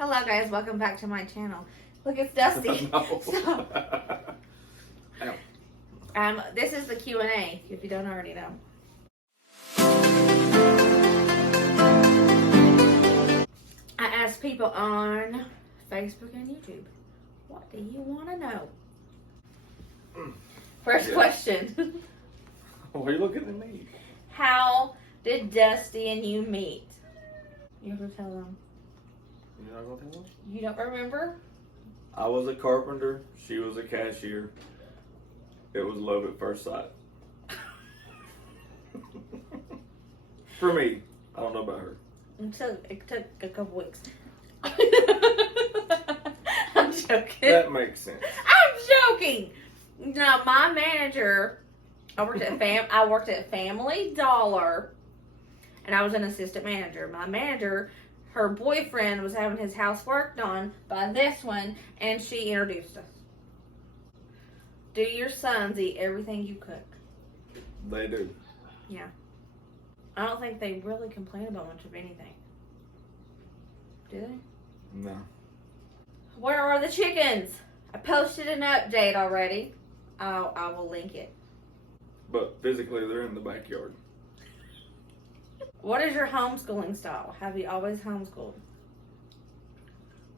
Hello guys, welcome back to my channel. Look, it's Dusty. No. Stop. This is the Q&A, if you don't already know. I asked people on Facebook and YouTube, what do you want to know? First question. Why are you looking at me? How did Dusty and you meet? You ever tell them? You're not gonna tell us? You don't remember? I was a carpenter. She was a cashier. It was love at first sight. For me. I don't know about her. It took a couple weeks. I'm joking. That makes sense. I'm joking. Now, my manager, I worked at Family Dollar, and I was an assistant manager. My manager, her boyfriend was having his house worked on by this one, and she introduced us. Do your sons eat everything you cook? They do. Yeah. I don't think they really complain about much of anything. Do they? No. Where are the chickens? I posted an update already. I will link it. But physically, they're in the backyard. What is your homeschooling style? Have you always homeschooled?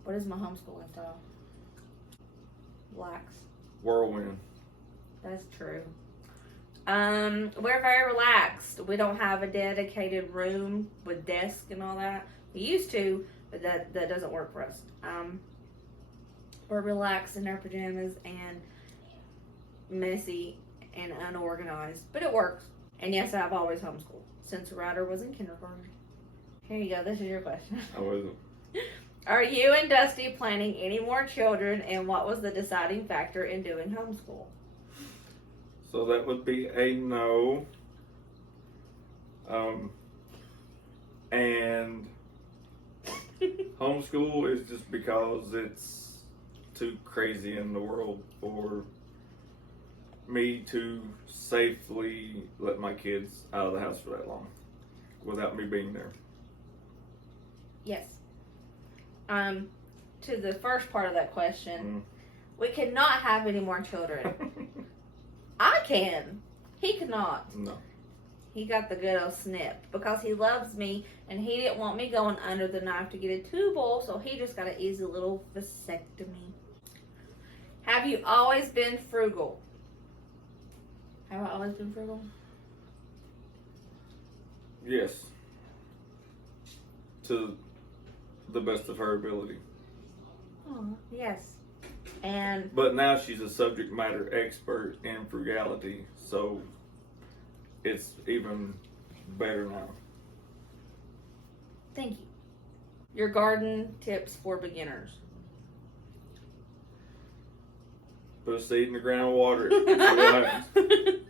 What is my homeschooling style? Relax. Whirlwind. That's true. We're very relaxed. We don't have a dedicated room with desk and all that. We used to, but that doesn't work for us. We're relaxed in our pajamas and messy and unorganized, but it works. And yes, I've always homeschooled since Ryder was in kindergarten. Here you go. This is your question. I wasn't. Are you and Dusty planning any more children, and what was the deciding factor in doing homeschool? So that would be a no. And homeschool is just because it's too crazy in the world for me to safely let my kids out of the house for that long without me being there. Yes. To the first part of that question, we cannot have any more children. I can. He cannot. No. He got the good old snip because he loves me and he didn't want me going under the knife to get a tubal, so he just got an easy little vasectomy. Have you always been frugal? Have I always been frugal? Yes. To the best of her ability. Oh, yes. And But now she's a subject matter expert in frugality, so it's even better now. thank you. Your garden tips for beginners. Put a seed in the ground, water it. See what happens.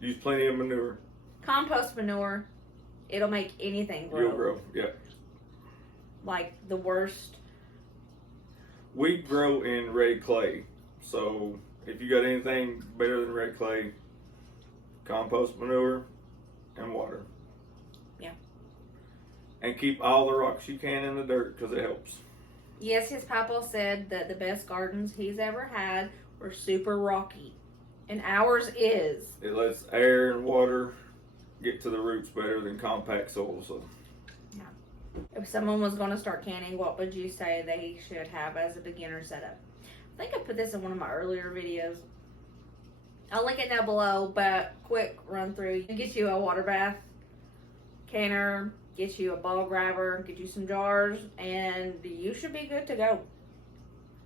Use plenty of manure. Compost manure, it'll make anything grow. You'll grow, yeah. Like the worst. We grow in red clay, so if you got anything better than red clay, compost manure and water. Yeah. And keep all the rocks you can in the dirt because it helps. Yes, his papa said that the best gardens he's ever had were super rocky. And ours is. It lets air and water get to the roots better than compact soil. So, If someone was going to start canning, what would you say they should have as a beginner setup? I think I put this in one of my earlier videos. I'll link it down below, but quick run through. You can get you a water bath canner, get you a ball grabber, get you some jars, and you should be good to go.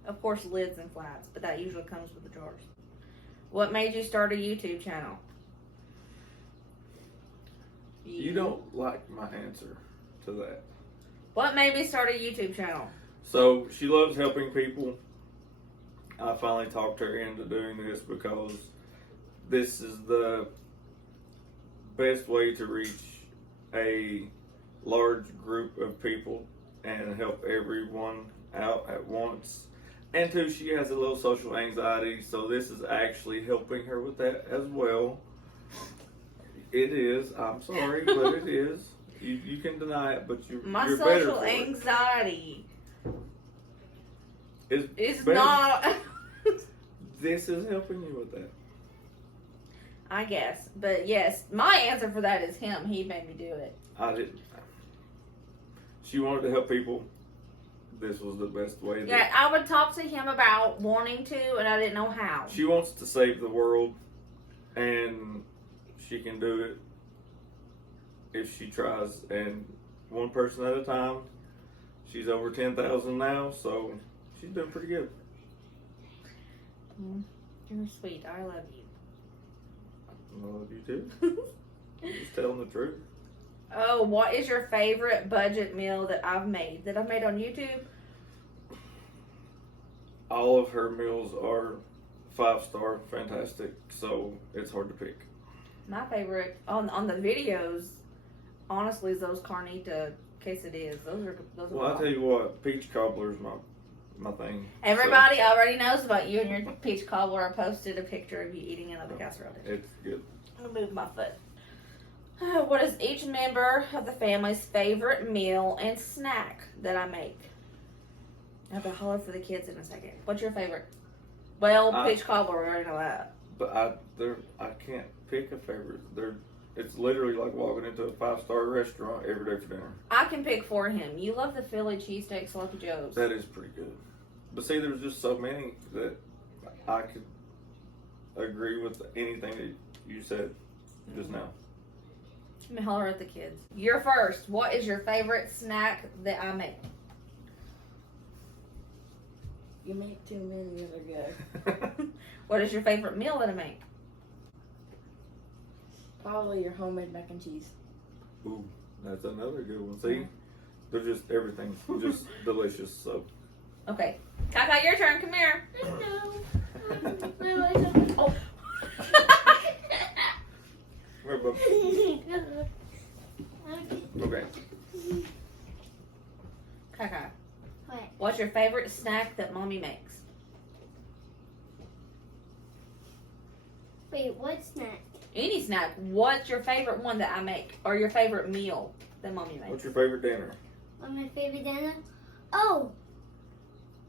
Of course, lids and flats, but that usually comes with the jars. What made you start a YouTube channel? you don't like my answer to that. What made me start a YouTube channel? So, she loves helping people. I finally talked her into doing this because this is the best way to reach a large group of people and help everyone out at once. And two, she has a little social anxiety, so this is actually helping her with that as well. It is. I'm sorry, but it is. You can deny it, but you're My better social for it. anxiety It's better. not. This is helping you with that. I guess. But yes, my answer for that is him. He made me do it. I didn't. She wanted to help people. This was the best way. Yeah, I would talk to him about wanting to, and I didn't know how. She wants to save the world, and she can do it if she tries. And one person at a time. She's over 10,000 now, so she's doing pretty good. You're sweet. I love you. I love you too. Just telling the truth. Oh, what is your favorite budget meal that I've made? That I've made on YouTube? All of her meals are 5-star, fantastic, so it's hard to pick. My favorite on the videos, honestly, is those carnita quesadillas. Those are Well, I'll tell you what, peach cobbler is my thing. Everybody already knows about you and your peach cobbler. I posted a picture of you eating another casserole dish. It's good. I'm gonna move my foot. What is each member of the family's favorite meal and snack that I make? I have to holler for the kids in a second. What's your favorite? Well, peach cobbler, we already know that. But I can't pick a favorite. It's literally like walking into a 5-star restaurant every day for dinner. I can pick for him. You love the Philly cheesesteak sloppy joes. That is pretty good. But see, there's just so many that I could agree with anything that you said just now. Let me holler at the kids. You're first. What is your favorite snack that I make? You make too many that are good. What is your favorite meal that I make? Probably your homemade mac and cheese. Ooh, that's another good one. See, they're just everything's just delicious. So. Okay, Kaka, your turn. Come here. Oh. Where, bub? Okay. Kaka. What? What's your favorite snack that Mommy makes? Wait, what snack? Any snack. What's your favorite one that I make? Or your favorite meal that Mommy makes? What's your favorite dinner? What's my favorite dinner? Oh!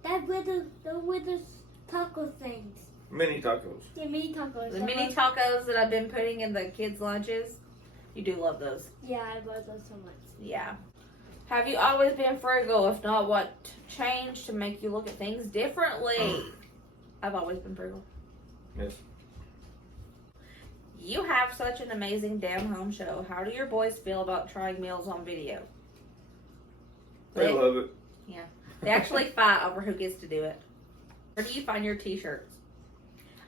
That with the taco things. Mini tacos. The mini tacos. The mini tacos that I've been putting in the kids' lunches. You do love those. Yeah, I love those so much. Yeah. Have you always been frugal? If not, what changed to make you look at things differently? I've always been frugal. Yes. You have such an amazing damn home show. How do your boys feel about trying meals on video? They love it. Yeah. They actually fight over who gets to do it. Where do you find your t-shirts?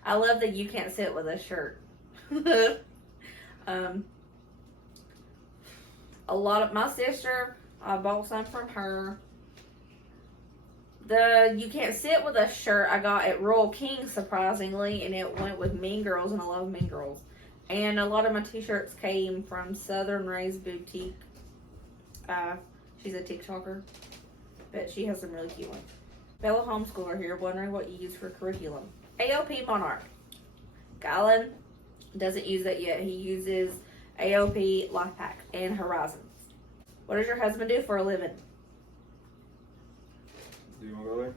I love that you can't sit with a shirt. A lot of my sister, I bought some from her. The you can't sit with a shirt I got at Royal King, surprisingly, and it went with Mean Girls, and I love Mean Girls. And a lot of my t-shirts came from Southern Ray's Boutique. She's a TikToker, but she has some really cute ones. Fellow homeschooler here, wondering what you use for curriculum. AOP Monarch. Kylen doesn't use that yet. He uses AOP Life Pack and Horizons. What does your husband do for a living? Do you want to go there?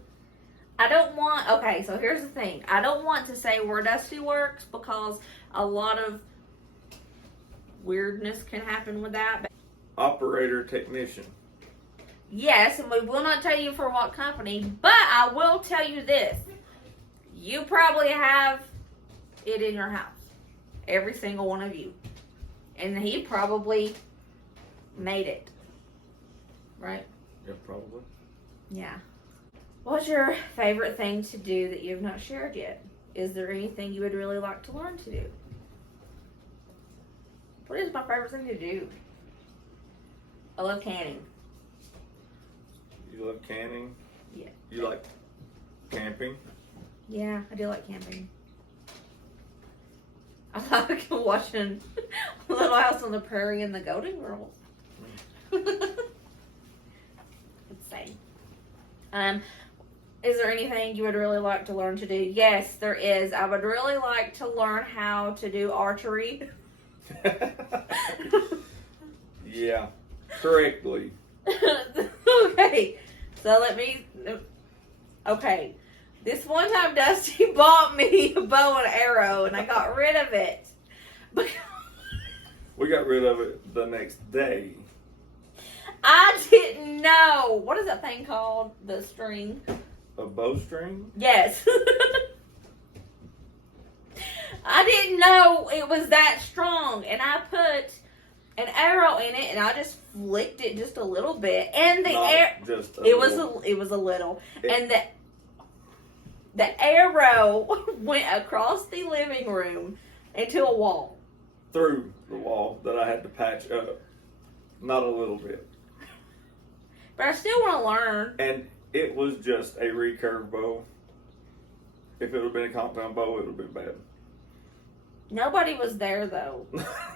I don't want, okay, so here's the thing. I don't want to say where Dusty works because a lot of weirdness can happen with that. But Operator technician. yes, and we will not tell you for what company, but I will tell you this. You probably have it in your house. Every single one of you. And he probably made it. Right? Yeah, probably. Yeah. What's your favorite thing to do that you have not shared yet? Is there anything you would really like to learn to do? What is my favorite thing to do? I love canning. You love canning? Yeah. You like camping? Yeah, I do like camping. I like watching Little House on the Prairie and the Golden Girls. Insane. Is there anything you would really like to learn to do? Yes, there is. I would really like to learn how to do archery. Okay, this one time Dusty bought me a bow and arrow, and I got rid of it. We got rid of it the next day. I didn't know. What is that thing called? The string? A bowstring? Yes. I didn't know it was that strong, and I put an arrow in it, and I just flicked it just a little bit, and the it was a little, and the arrow went across the living room into a wall. Through the wall that I had to patch up. Not a little bit. But I still want to learn. And it was just a recurve bow. If it would have been a compound bow, it would have been bad. Nobody was there, though.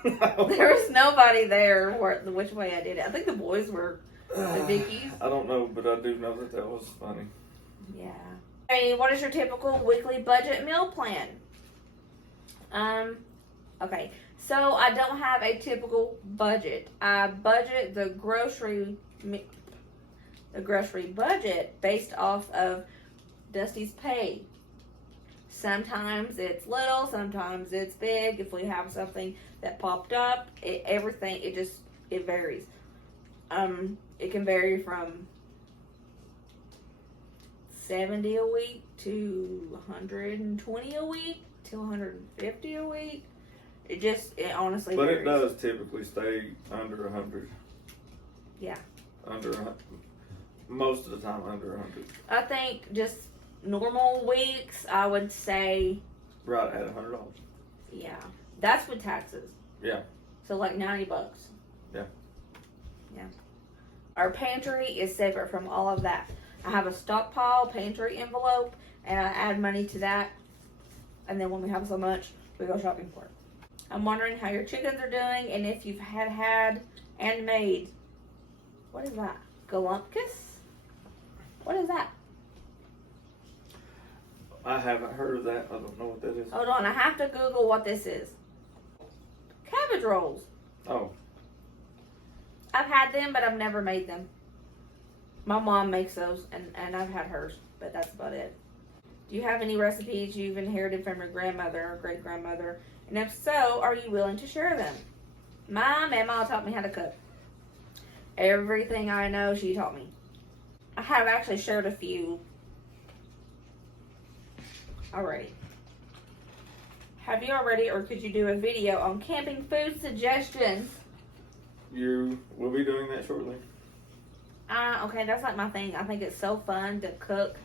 No. There was nobody there which way I did it. I think the boys were the Vickies. I don't know, but I do know that was funny. Yeah. Hey, what is your typical weekly budget meal plan? Okay. So I don't have a typical budget. I budget the grocery budget based off of Dusty's pay. Sometimes it's little, sometimes it's big. If we have something that popped up, it varies. It can vary from $70 a week to $120 a week to $150 a week. It honestly But varies. it does typically stay under 100. Yeah. Under 100. Most of the time under 100. I think just normal weeks, I would say. Right at $100. Yeah. That's with taxes. Yeah. So like $90. Yeah. Yeah. Our pantry is separate from all of that. I have a stockpile pantry envelope, and I add money to that. And then when we have so much, we go shopping for it. I'm wondering how your chickens are doing, and if you've had and made, what is that? Galumpkus? What is that? I haven't heard of that. I don't know what that is. Hold on, I have to Google what this is. Cabbage rolls. Oh. I've had them, but I've never made them. My mom makes those, and I've had hers, but that's about it. Do you have any recipes you've inherited from your grandmother or great-grandmother? And if so, are you willing to share them? My mama taught me how to cook. Everything I know, she taught me. I have actually shared a few already. Have you already, or could you do a video on camping food suggestions? You will be doing that shortly. Okay, that's like my thing. I think it's so fun to cook.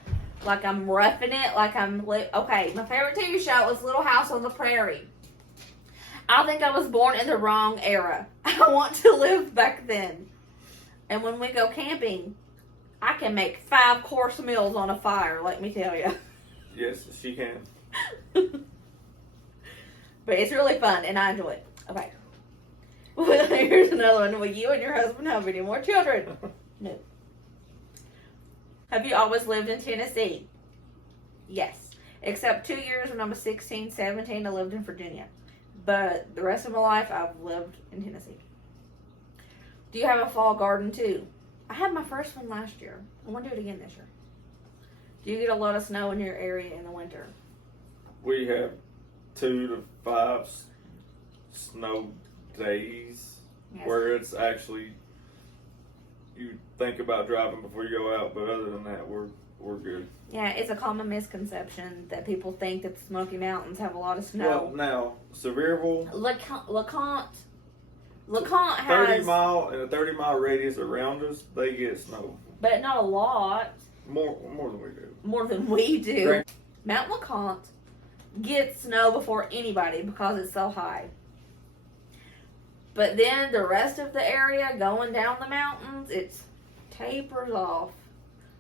Like I'm roughing it, like okay, my favorite TV show was Little House on the Prairie. I think I was born in the wrong era. I want to live back then. And when we go camping, I can make 5-course meals on a fire, let me tell you. Yes, she can. But it's really fun, and I enjoy it. Okay. Well, here's another one. Will you and your husband have any more children? No. Have you always lived in Tennessee? Yes. Except 2 years when I was 16, 17, I lived in Virginia. But the rest of my life, I've lived in Tennessee. Do you have a fall garden too? I had my first one last year. I want to do it again this year. Do you get a lot of snow in your area in the winter? We have 2 to 5 snow days where it's actually, you think about driving before you go out, but other than that, we're good. Yeah, it's a common misconception that people think that the Smoky Mountains have a lot of snow. Well, now, Sevierville, LeConte has 30-mile radius around us, they get snow. But not a lot. More than we do. More than we do. Mount LeConte gets snow before anybody because it's so high. But then the rest of the area going down the mountains, it tapers off.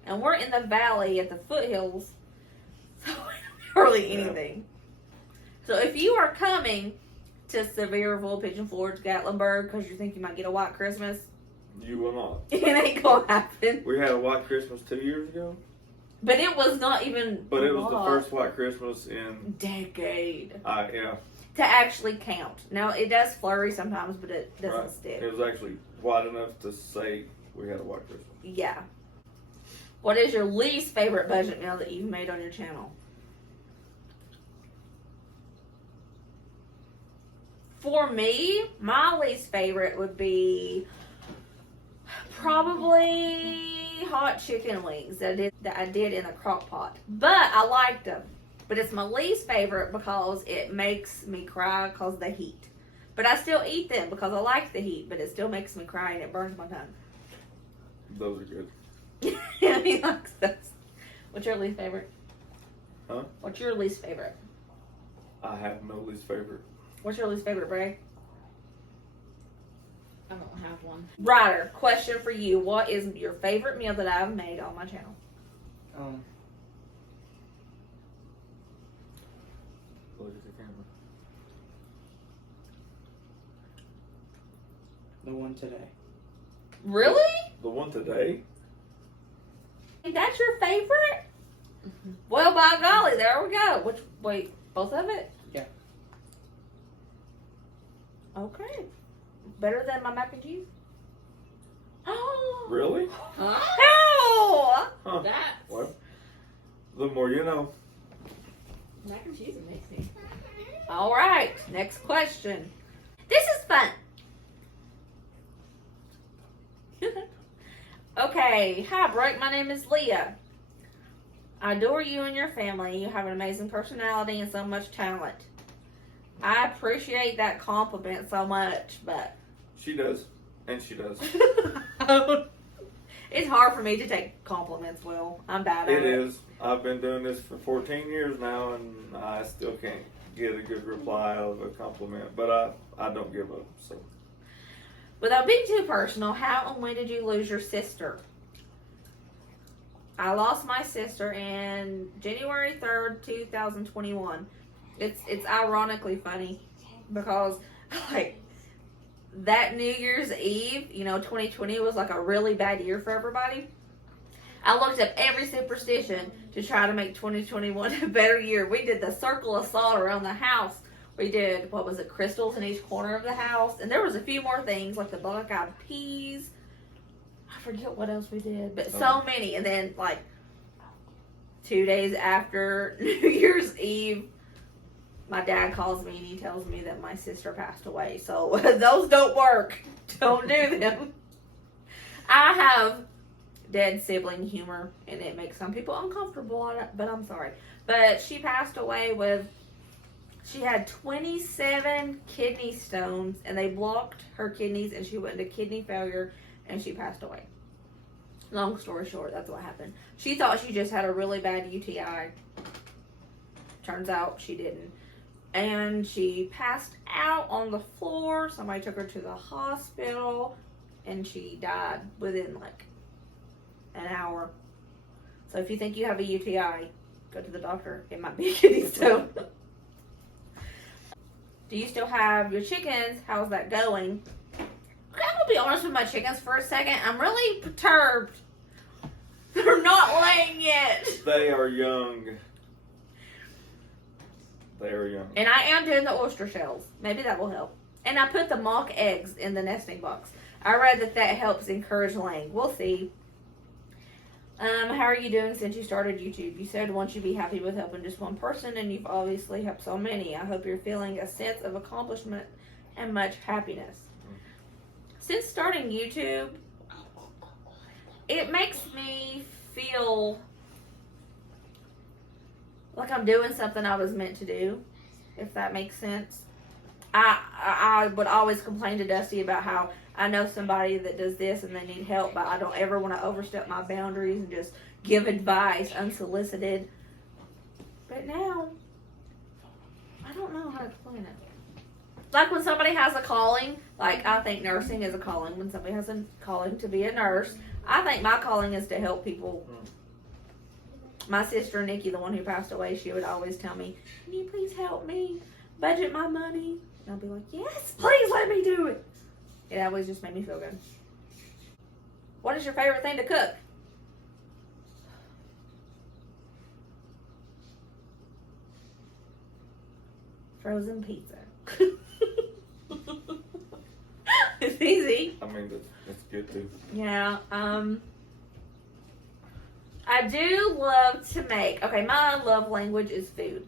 And we're in the valley at the foothills, so hardly anything. So if you are coming to Sevierville, Pigeon Forge, Gatlinburg, because you think you might get a white Christmas, you will not. It ain't gonna happen. We had a white Christmas 2 years ago. But it was not even. But it was the first white Christmas in decade. Yeah. To actually count. Now it does flurry sometimes, but it doesn't stick. It was actually white enough to say we had a white Christmas. Yeah. What is your least favorite budget meal that you've made on your channel? For me, my least favorite would be probably hot chicken wings that I did in a crock pot. But I liked them. But it's my least favorite because it makes me cry because of the heat. But I still eat them because I like the heat, but it still makes me cry and it burns my tongue. Those are good. Yeah, he likes those. What's your least favorite? Huh? What's your least favorite? I have no least favorite. What's your least favorite, Bray? I don't have one. Ryder, question for you. What is your favorite meal that I've made on my channel? Look at the camera. The one today. Really? The one today? That's your favorite? Well, by golly, there we go. Wait, both of it? Yeah. Okay. Better than my mac and cheese? Oh. Really? Huh? No! Huh. That's Well, the more you know. mac and cheese amazing. All right, next question. This is fun. Okay, hi Brooke, my name is Leah. I adore you and your family. You have an amazing personality and so much talent. I appreciate that compliment so much, but She does. And she does. it's hard for me to take compliments, Will. I'm bad at It it. is. I've been doing this for 14 years now, and I still can't get a good reply of a compliment. But I don't give up. So Without being too personal, how and when did you lose your sister? I lost my sister in January 3rd, 2021. It's ironically funny because like that New Year's Eve, 2020 was like a really bad year for everybody. I looked up every superstition to try to make 2021 a better year. We did the circle of salt around the house. We did, crystals in each corner of the house. And there was a few more things, like the black-eyed peas. I forget what else we did, but so many. And then, 2 days after New Year's Eve, my dad calls me and he tells me that my sister passed away. So, those don't work. Don't do them. I have dead sibling humor, and it makes some people uncomfortable, but I'm sorry. But she passed away she had 27 kidney stones, and they blocked her kidneys, and she went into kidney failure, and she passed away. Long story short, that's what happened. She thought she just had a really bad UTI. Turns out she didn't. And she passed out on the floor. Somebody took her to the hospital, and she died within an hour. So if you think you have a UTI, go to the doctor. It might be a kidney stone. Do you still have your chickens? How's that going? I'm gonna be honest with my chickens for a second. I'm really perturbed. They're not laying yet. they are young. They are young. And I am doing the oyster shells. Maybe that will help. And I put the mock eggs in the nesting box. I read that helps encourage laying. We'll see. How are you doing since you started YouTube? You said once you'd be happy with helping just one person, and you've obviously helped so many. I hope you're feeling a sense of accomplishment and much happiness. Since starting YouTube, it makes me feel like I'm doing something I was meant to do, if that makes sense. I would always complain to Dusty about how I know somebody that does this and they need help, but I don't ever want to overstep my boundaries and just give advice unsolicited. But now, I don't know how to explain it. Like when somebody has a calling, I think nursing is a calling. When somebody has a calling to be a nurse, I think my calling is to help people. My sister, Nikki, the one who passed away, she would always tell me, can you please help me budget my money? And I'll be like, yes, please let me do it. It always just made me feel good. What is your favorite thing to cook? Frozen pizza. It's easy. I mean, that's good too. Yeah. I do love to make. Okay, my love language is food.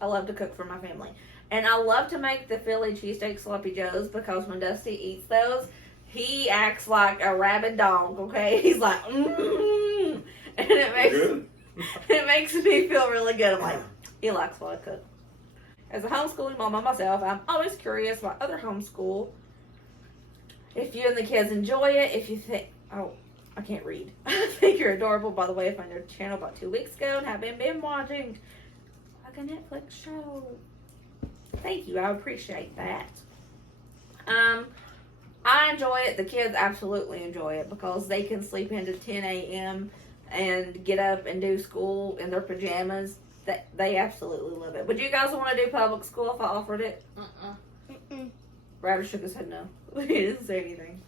I love to cook for my family. And I love to make the Philly cheesesteak sloppy joes because when Dusty eats those, he acts like a rabid dog, okay? He's like, mmm. And it makes me feel really good. I'm like, he likes what I cook. As a homeschooling mom myself, I'm always curious about other homeschool. If you and the kids enjoy it, if you think, oh, I can't read. I think you're adorable. By the way, I found your channel about 2 weeks ago and have been watching like a Netflix show. Thank you. I appreciate that. I enjoy it. The kids absolutely enjoy it because they can sleep into 10 a.m. and get up and do school in their pajamas. They absolutely love it. Would you guys want to do public school if I offered it? Ryder shook his head no. He didn't say anything.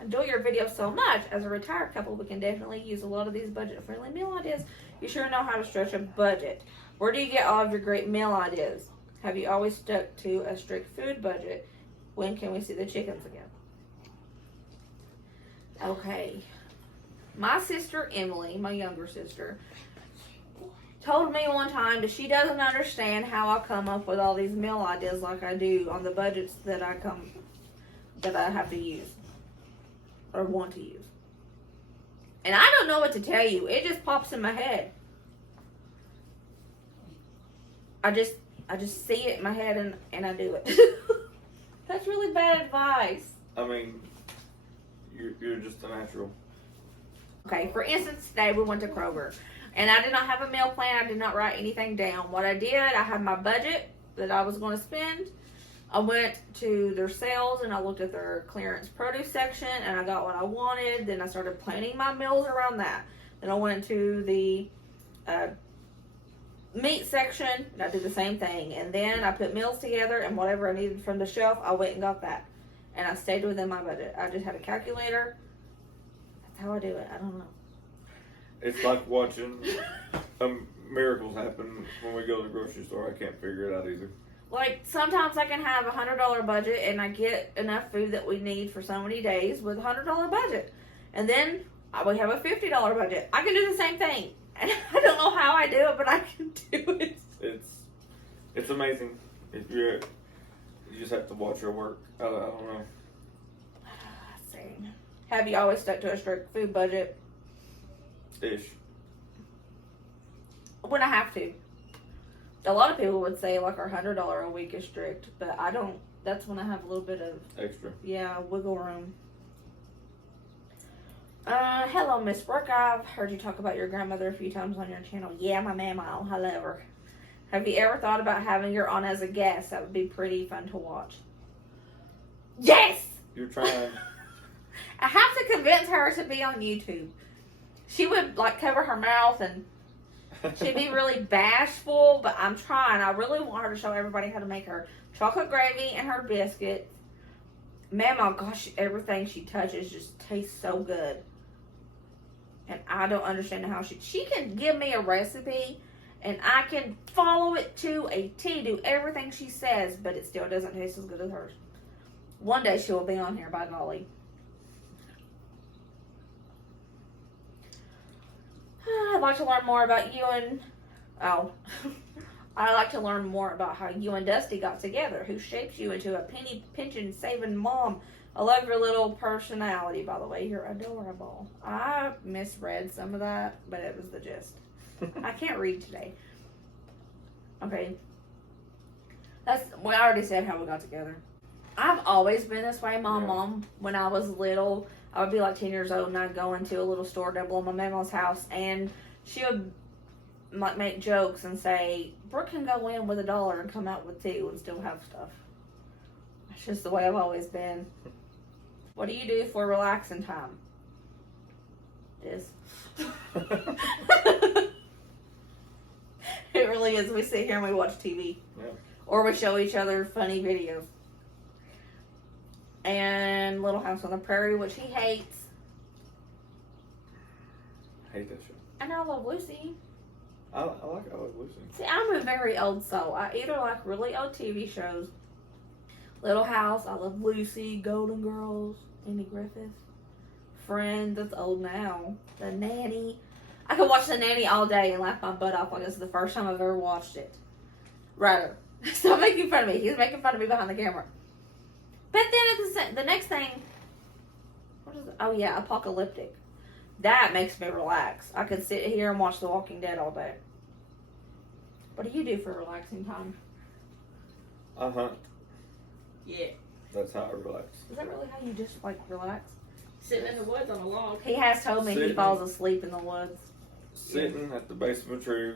Enjoy your video so much. As a retired couple, we can definitely use a lot of these budget-friendly meal ideas. You sure know how to stretch a budget. Where do you get all of your great meal ideas? Have you always stuck to a strict food budget? When can we see the chickens again? Okay. My sister Emily, my younger sister, told me one time that she doesn't understand how I come up with all these meal ideas like I do on the budgets that I have to use or want to use. And I don't know what to tell you. It just pops in my head. I just see it in my head and I do it. That's really bad advice. I mean, you're just a natural. Okay, for instance, today we went to Kroger. And I did not have a meal plan. I did not write anything down. What I did, I had my budget that I was going to spend. I went to their sales and I looked at their clearance produce section and I got what I wanted. Then I started planning my meals around that. Then I went to the meat section and I did the same thing. And then I put meals together and whatever I needed from the shelf, I went and got that. And I stayed within my budget. I just had a calculator. That's how I do it. I don't know. It's like watching miracles happen when we go to the grocery store. I can't figure it out either. Like, sometimes I can have a $100 budget and I get enough food that we need for so many days with a $100 budget. And then we have a $50 budget. I can do the same thing. And I don't know how I do it, but I can do it. It's amazing. You just have to watch her work. I don't know. Let's see. Have you always stuck to a strict food budget? Ish. When I have to. A lot of people would say like our $100 a week is strict, but I don't. That's when I have a little bit of extra. Yeah, wiggle room. Hello, Miss Brooke. I've heard you talk about your grandmother a few times on your channel. Yeah, my mama. I love her. Have you ever thought about having her on as a guest? That would be pretty fun to watch. Yes! You're trying. I have to convince her to be on YouTube. She would like cover her mouth and she'd be really bashful, but I'm trying. I really want her to show everybody how to make her chocolate gravy and her biscuits. Mama, gosh, everything she touches just tastes so good. And I don't understand how she can give me a recipe and I can follow it to a T, do everything she says, but it still doesn't taste as good as hers. One day she will be on here, by golly. I'd like to learn more about you and... Oh. I'd like to learn more about how you and Dusty got together. Who shaped you into a penny pinching saving mom? I love your little personality, by the way. You're adorable. I misread some of that, but it was the gist. I can't read today. Okay. We already said how we got together. I've always been this way. My mom, when I was little, I would be like 10 years old and I'd go into a little store down below my mama's house and she would like make jokes and say, Brooke can go in with $1 and come out with $2 and still have stuff. That's just the way I've always been. What do you do for relaxing time? This. It really is. We sit here and we watch TV. Yeah. Or we show each other funny videos. And Little House on the Prairie, which he hates. I hate that show. And I love Lucy. I love Lucy. See, I'm a very old soul. I either like really old TV shows. Little House, I love Lucy, Golden Girls, Andy Griffith, friend that's old now, The Nanny. I could watch The Nanny all day and laugh my butt off like this is the first time I've ever watched it. Ryder, stop making fun of me. He's making fun of me behind the camera. But then at the next thing, what is it? Oh yeah, Apocalyptic. That makes me relax. I could sit here and watch The Walking Dead all day. What do you do for relaxing time? I hunt. Yeah. That's how I relax. Is that really how you just like relax? Sitting in the woods on a log. He has told me he Sitting. falls asleep in the woods. Sitting at the base of a tree,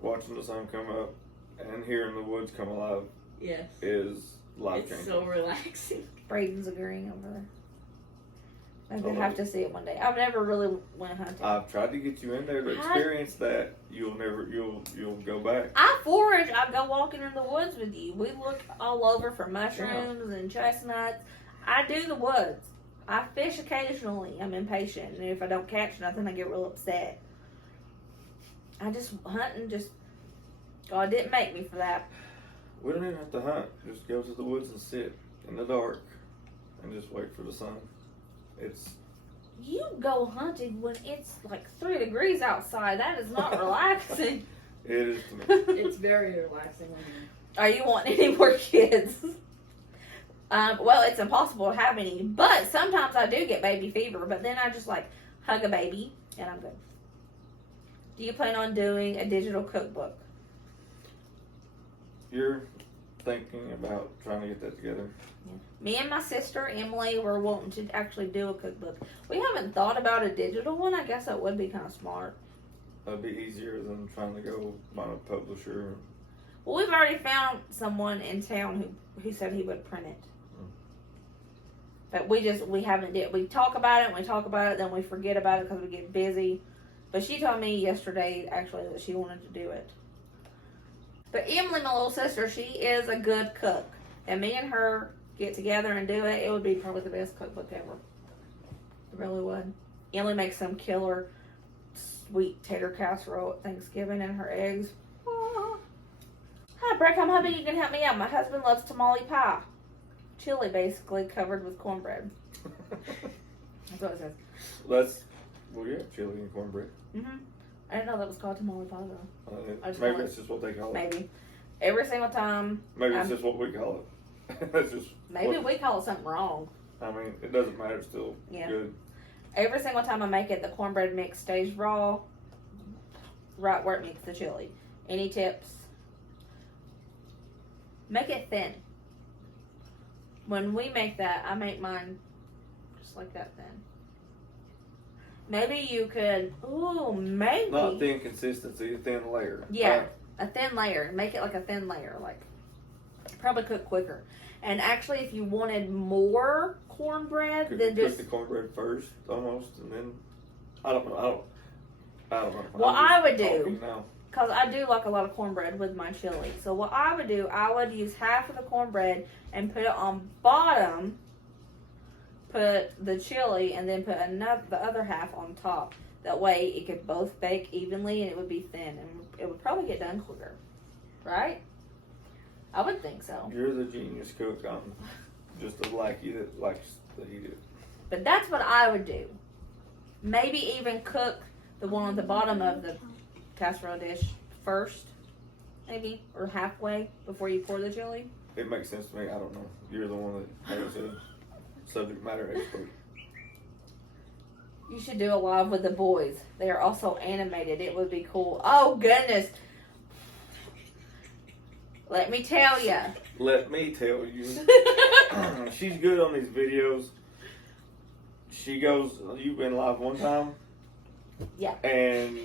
watching the sun come up, and hearing the woods come alive Yes. is life It's changing. so relaxing. Braden's agreeing over there. Maybe Oh, I have to see it one day. I've never really went hunting. I've tried to get you in there to experience that. You'll go back. I forage. I go walking in the woods with you. We look all over for mushrooms and chestnuts. I do the woods. I fish occasionally. I'm impatient, and if I don't catch nothing, I get real upset. I just hunt and just. God didn't make me for that. We don't even have to hunt. Just go to the woods and sit in the dark and just wait for the sun. It's You go hunting when it's like 3 degrees outside. That is not relaxing. it is to me. It's very relaxing. Are you wanting any more kids? Well, it's impossible to have any, but sometimes I do get baby fever, but then I just like hug a baby and I'm good. Do you plan on doing a digital cookbook? You're thinking about trying to get that together. Me and my sister Emily were wanting to actually do a cookbook. We haven't thought about a digital one. I guess that would be kind of smart. That'd be easier than trying to go find a publisher. Well, we've already found someone in town who said he would print it. But we haven't did. We talk about it, then we forget about it because we get busy. But she told me yesterday, actually, that she wanted to do it. But Emily, my little sister, she is a good cook. And me and her get together and do it, it would be probably the best cookbook ever. It really would. Emily makes some killer sweet tater casserole at Thanksgiving and her eggs. Ah. Hi, Breck, I'm hoping you can help me out. My husband loves tamale pie. Chili, basically, covered with cornbread. That's what it says. Yeah, chili and cornbread. Mm-hmm. I didn't know that was called tamale pie, though. Maybe that's just what they call it. Maybe. Every single time. Maybe it's just what we call it. That's just. Maybe we call it something wrong. I mean, it doesn't matter. It's still good. Every single time I make it, the cornbread mix stays raw, right where it meets the chili. Any tips? Make it thin. When we make that, I make mine just like that thin. Maybe you could, maybe. Not thin consistency, a thin layer. Yeah, a thin layer. Make it like a thin layer. Like, probably cook quicker. And actually, if you wanted more cornbread, Could then you just. cook the cornbread first, almost, and then I don't know. What I would do. Talking now. Because I do like a lot of cornbread with my chili. So what I would do, I would use half of the cornbread and put it on bottom, put the chili, and then put the other half on top. That way it could both bake evenly and it would be thin. And it would probably get done quicker. Right? I would think so. You're the genius cook. I'm just a lackey that likes to eat it. But that's what I would do. Maybe even cook the one on the bottom of the casserole dish first, maybe, or halfway before you pour the chili. It makes sense to me. I don't know. You're the one that knows the subject matter expert. You should do a live with the boys. They are also animated. It would be cool. Oh, goodness. Let me tell you. Let me tell you. She's good on these videos. She goes, you've been live one time? Yeah. And,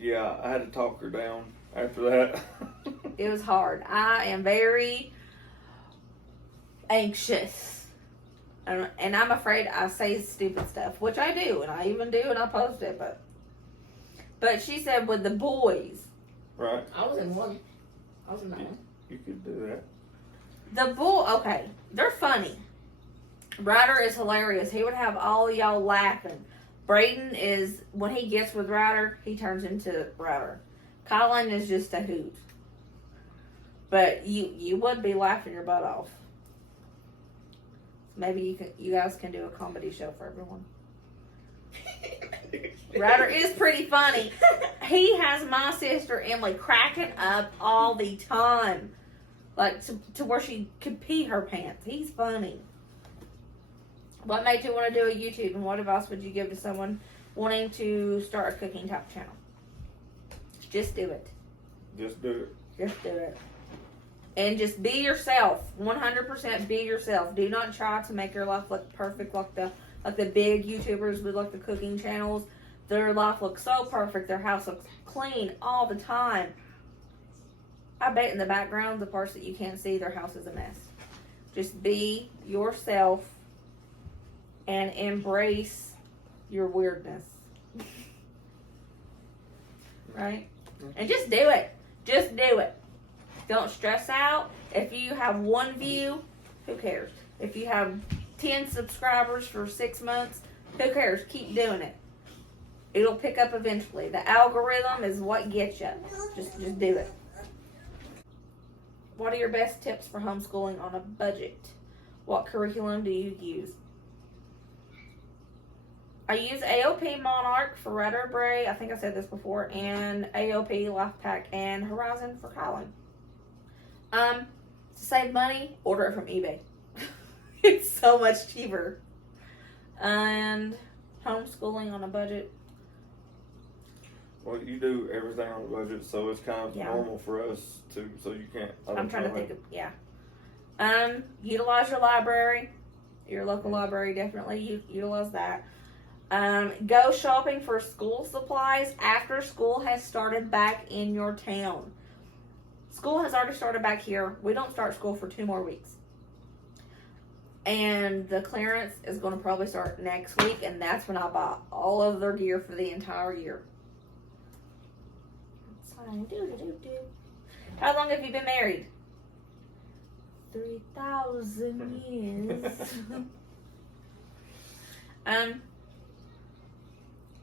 yeah, I had to talk her down after that. It was hard. I am very anxious. And I'm afraid I say stupid stuff, which I do. And I even do, and I post it. But she said with the boys. Right. I was in one. I was in that one. You could do that. Okay, they're funny. Ryder is hilarious. He would have all y'all laughing. Breydon is, when he gets with Ryder, he turns into Ryder. Kylen is just a hoot. But you would be laughing your butt off. Maybe you guys can do a comedy show for everyone. Ryder is pretty funny. He has my sister Emily cracking up all the time. Like, to where she could pee her pants. He's funny. What made you want to do a YouTube, and what advice would you give to someone wanting to start a cooking type channel? Just do it. Just do it. Just do it. And just be yourself. 100% be yourself. Do not try to make your life look perfect like the big YouTubers with like the cooking channels. Their life looks so perfect. Their house looks clean all the time. I bet in the background, the parts that you can't see, their house is a mess. Just be yourself and embrace your weirdness. Right? And just do it. Just do it. Don't stress out. If you have 1 view, who cares? If you have 10 subscribers for 6 months, who cares? Keep doing it. It'll pick up eventually. The algorithm is what gets you. Just do it. What are your best tips for homeschooling on a budget? What curriculum do you use? I use AOP Monarch for Ryder Bray. I think I said this before. And AOP Life Pack and Horizon for Kylen. To save money, order it from eBay. It's so much cheaper. And homeschooling on a budget. Well, you do everything on a budget, so it's kind of normal for us to. So you can't. I'm trying to think of utilize your library, your local library. Definitely utilize that. Go shopping for school supplies after school has started back in your town. School has already started back here. We don't start school for 2 more weeks. And the clearance is going to probably start next week, and that's when I buy all of their gear for the entire year. How long have you been married? 3,000 years.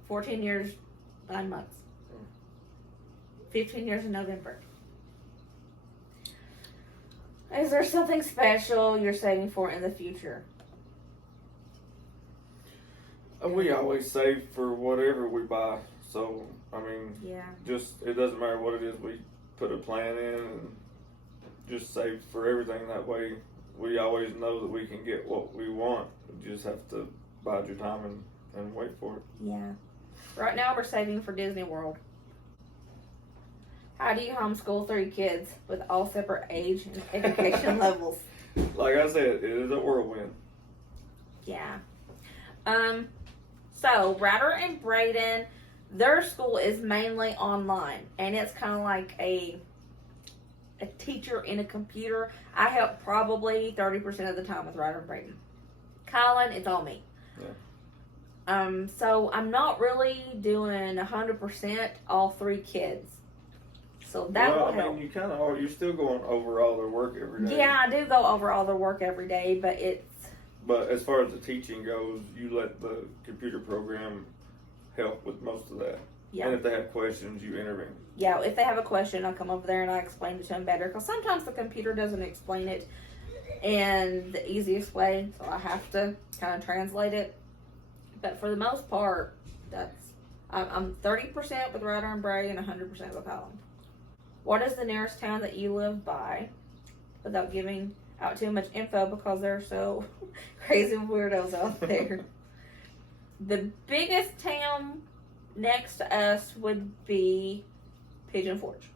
14 years, 9 months. 15 years in November. Is there something special you're saving for in the future? We always save for whatever we buy. So, I mean, just, it doesn't matter what it is. We put a plan in and just save for everything. That way, we always know that we can get what we want. We just have to bide your time and wait for it. Yeah. Right now, we're saving for Disney World. How do you homeschool 3 kids with all separate age and education levels? Like I said, it is a whirlwind. Yeah. So, Ryder and Breydon, their school is mainly online. And it's kind of like a teacher in a computer. I help probably 30% of the time with Ryder and Breydon. Kylen, it's all me. Yeah. So, I'm not really doing 100% all 3 kids. So that will help. You kind of are. You're still going over all their work every day. Yeah, I do go over all their work every day, but it's... But as far as the teaching goes, you let the computer program help with most of that. Yeah. And if they have questions, you intervene. Yeah, if they have a question, I come over there and I explain it to them better. Because sometimes the computer doesn't explain it in the easiest way, so I have to kind of translate it. But for the most part, I'm 30% with Ryder and Bray and 100% with Kylen. What is the nearest town that you live by? Without giving out too much info because there are so crazy weirdos out there. The biggest town next to us would be Pigeon Forge.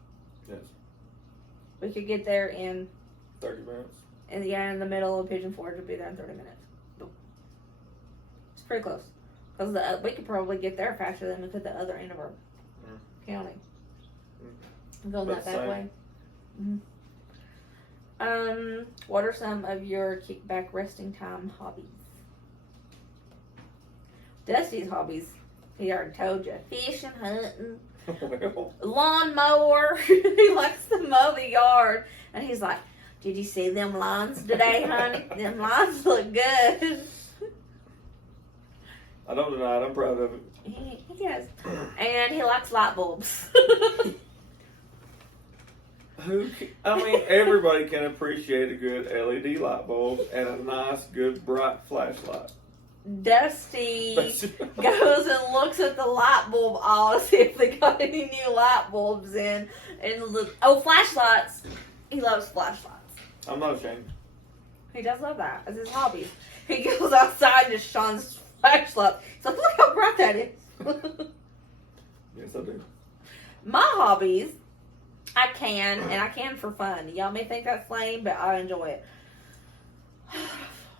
Yes. We could get there in 30 minutes. In the middle of Pigeon Forge would be there in 30 minutes. It's pretty close. Because we could probably get there faster than we could the other end of our county. Going that way. Mm-hmm. What are some of your kickback resting time hobbies? Dusty's hobbies, he already told you. Fishing, hunting, lawn mower. He likes to mow the yard. And he's like, did you see them lawns today, honey? Them lawns look good. I don't deny it. I'm proud of it. He does. And he likes light bulbs. I mean, everybody can appreciate a good LED light bulb and a nice, good, bright flashlight. Dusty goes and looks at the light bulb aisle to see if they got any new light bulbs in. And flashlights. He loves flashlights. I'm not ashamed. He does love that. It's his hobby. He goes outside and just shines flashlight. He's like, look how bright that is. Yes, I do. My hobbies, I can for fun. Y'all may think that's lame, but I enjoy it.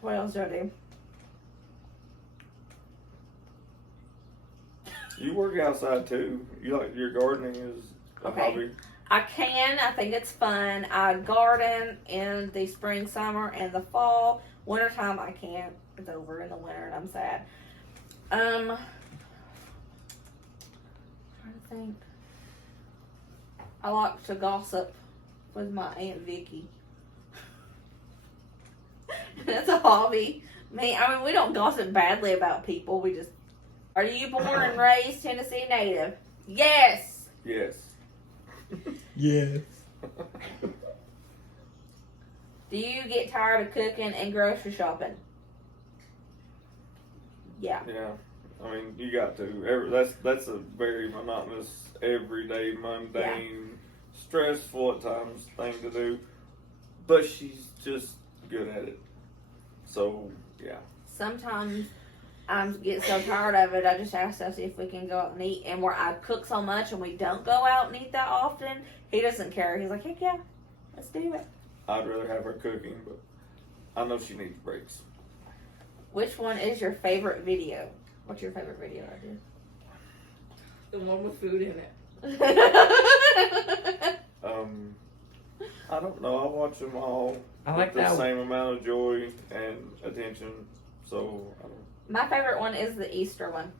What else do I do? You work outside too. You like your gardening is a hobby. I think it's fun. I garden in the spring, summer, and the fall. Wintertime, I can't. It's over in the winter, and I'm sad. Trying to think. I like to gossip with my Aunt Vicky. That's a hobby. I mean, we don't gossip badly about people. We just. Are you born and raised Tennessee native? Yes. Yes. Yes. Do you get tired of cooking and grocery shopping? Yeah. Yeah. I mean, you got to. That's a very monotonous, everyday, mundane, stressful at times thing to do. But she's just good at it. So, yeah. Sometimes I get so tired of it, I just ask us if we can go out and eat. And where I cook so much and we don't go out and eat that often, he doesn't care. He's like, heck yeah, let's do it. I'd rather have her cooking, but I know she needs breaks. Which one is your favorite video? What's your favorite video, Ryder? The one with food in it. I don't know. I watch them all I like with the that. same amount of joy and attention. So My favorite one is the Easter one.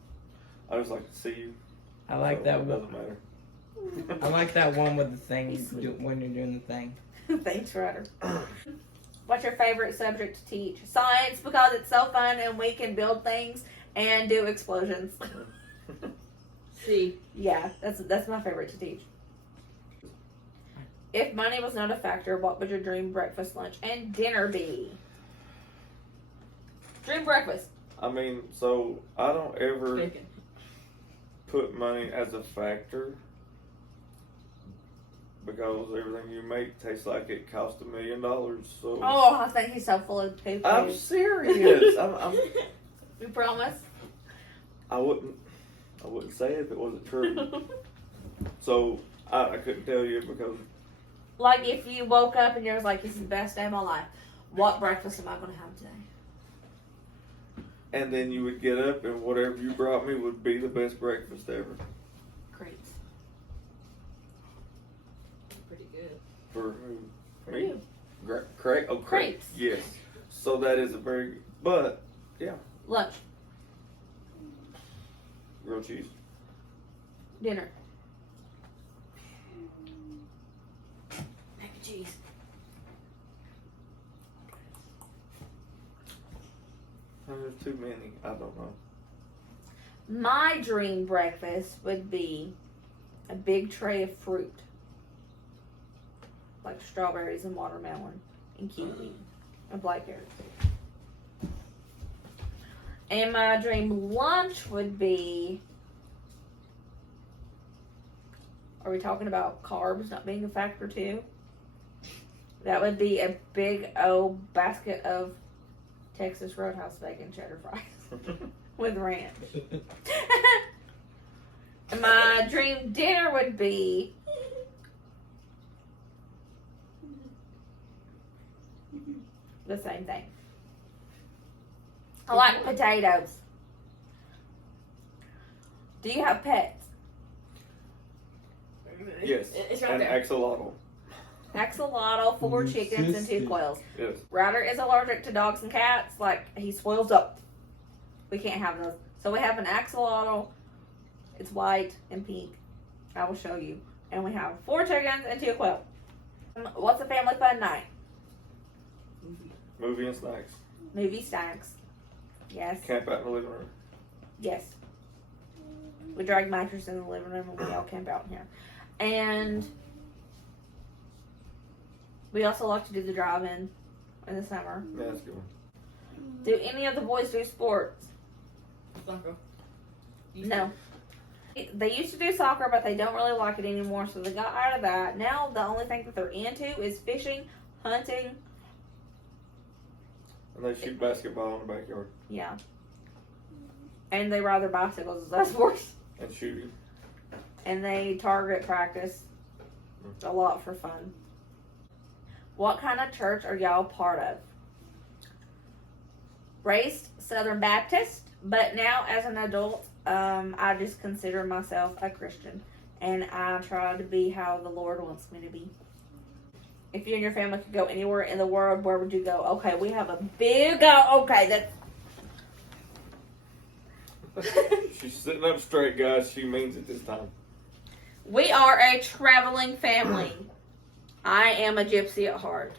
I just like to see you. I like So that it one. doesn't matter. I like that one with the thing when you're doing the thing. Thanks, Ryder. What's your favorite subject to teach? Science, because it's so fun and we can build things and do explosions. See. Yeah, that's my favorite to teach. If money was not a factor, what would your dream breakfast, lunch, and dinner be? Dream breakfast. I mean, so I don't ever Bacon. put money as a factor because everything you make tastes like it cost $1 million. So Oh, I think he's so full of poo. I'm serious. We promise. I wouldn't say it if it wasn't true. So I couldn't tell you because Like if you woke up and you was like, "This is the best day of my life. What breakfast am I going to have today?" and then you would get up and whatever you brought me would be the best breakfast ever. Great. Pretty good. For who? For Me? you. Crepes? Oh, crepes. Crepes. Yes. So that is a very but yeah, Lunch. grilled cheese. Dinner. Mac and cheese. There's too many. I don't know. My dream breakfast would be a big tray of fruit. Like strawberries and watermelon and kiwi and blackberries. And my dream lunch would be... Are we talking about carbs not being a factor too? That would be a big old basket of Texas Roadhouse bacon cheddar fries with ranch. My dream dinner would be the same thing. I like potatoes. Do you have pets? Yes. It's right and there. axolotl. Axolotl, 4 chickens, and 2 quails. Yes. Ryder is allergic to dogs and cats. Like, he swells up. We can't have those. So we have an axolotl. It's white and pink. I will show you. And we have 4 chickens and 2 quails. What's a family fun night? Movie and snacks. Movie snacks. Yes. Camp out in the living room. Yes. We drag mattress in the living room and we all camp out in here. And We also like to do the drive-in in the summer. Yeah, that's a good one. Do any of the boys do sports? Soccer. No. They used to do soccer, but they don't really like it anymore, so they got out of that. Now the only thing that they're into is fishing, hunting. And they shoot basketball in the backyard. Yeah. And they ride their bicycles as that sports. And shooting. And they target practice a lot for fun. What kind of church are y'all part of? Raised Southern Baptist, but now as an adult, I just consider myself a Christian, and I try to be how the Lord wants me to be. If you and your family could go anywhere in the world, where would you go? Okay, we have a big okay. She's sitting up straight, guys. She means it this time. We are a traveling family. I am a gypsy at heart.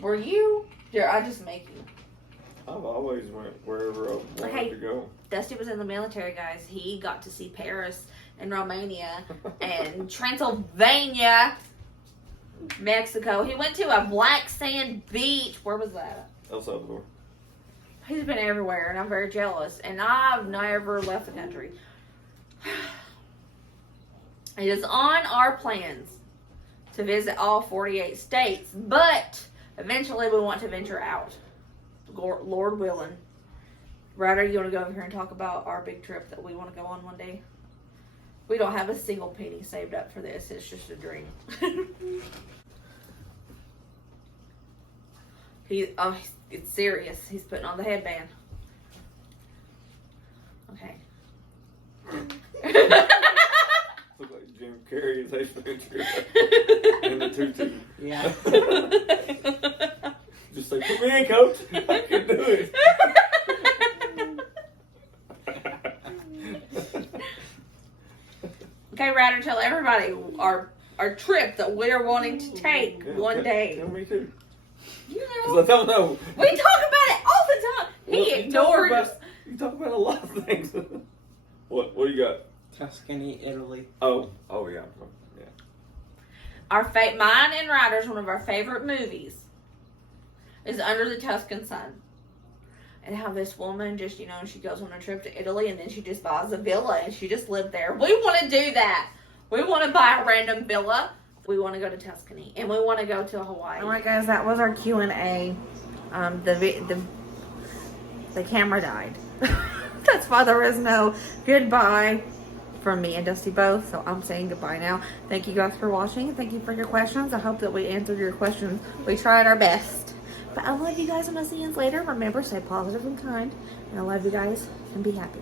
Were you? Dare I just make you? I've always went wherever I wanted Hey. to go. Dusty was in the military, guys. He got to see Paris and Romania and Transylvania, Mexico. He went to a black sand beach. Where was that? El Salvador. He's been everywhere, and I'm very jealous. And I've never left the country. It is on our plans to visit all 48 states, but eventually we want to venture out. Lord willing. Ryder, you want to go over here and talk about our big trip that we want to go on one day? We don't have a single penny saved up for this. It's just a dream. It's serious. He's putting on the headband. Okay. Look like Jim Carrey is Ace Ventura in the tutu. Yeah. Just say, put me in, coach. I can do it. Okay, Ryder, tell everybody our trip that we're wanting to take one day. Tell me too. You Because know, I don't know. we talk about it all the time. He Well, ignores. You talk about a lot of things. What do you got? Tuscany, Italy. Oh yeah. Mine and Ryder's one of our favorite movies is Under the Tuscan Sun. And how this woman just, she goes on a trip to Italy and then she just buys a villa and she just lived there. We want to do that. We want to buy a random villa. We want to go to Tuscany and we want to go to Hawaii. Alright guys, that was our Q&A. The camera died. That's why there is no goodbye from me and Dusty both, so I'm saying goodbye now. Thank you guys for watching. Thank you for your questions. I hope that we answered your questions. We tried our best. But I love you guys, and I'll see you later. Remember, stay positive and kind. And I love you guys, and be happy.